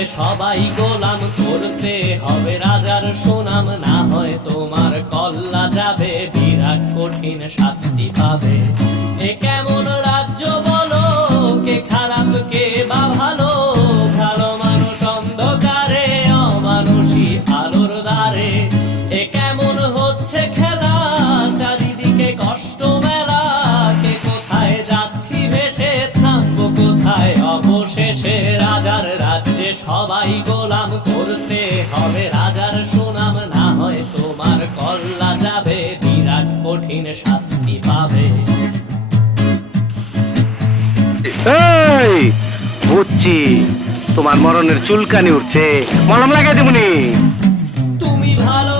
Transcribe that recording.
রাজ্যে সবাই গোলাম, করতে হবে রাজার সুনাম, না হয় তোমার কল্লা যাবে, বিরাট কঠিন শাস্তি পাবে। এ কেমন রাজ্য বলো, কে খারাপ কে বা ভালো, ভালো মানুষ অন্ধকারে, অমানুষী আলোর দ্বারে। এ কেমন হচ্ছে খেলা, চারিদিকে কষ্ট মেলা, কে কোথায় যাচ্ছি ভেসে, থামবো কোথায় অবশেষে। রাজার রাজ্যে সবাই গোলাম, করতে হবে রাজার সুনাম, না হয় তোমার কল্লা যাবে, বিরাট কঠিন শাস্তি পাবে। এই বুঝছি, তোমার মরণের চুলকানি উঠছে, মলম লাগাই দেবনি। তুমি ভালো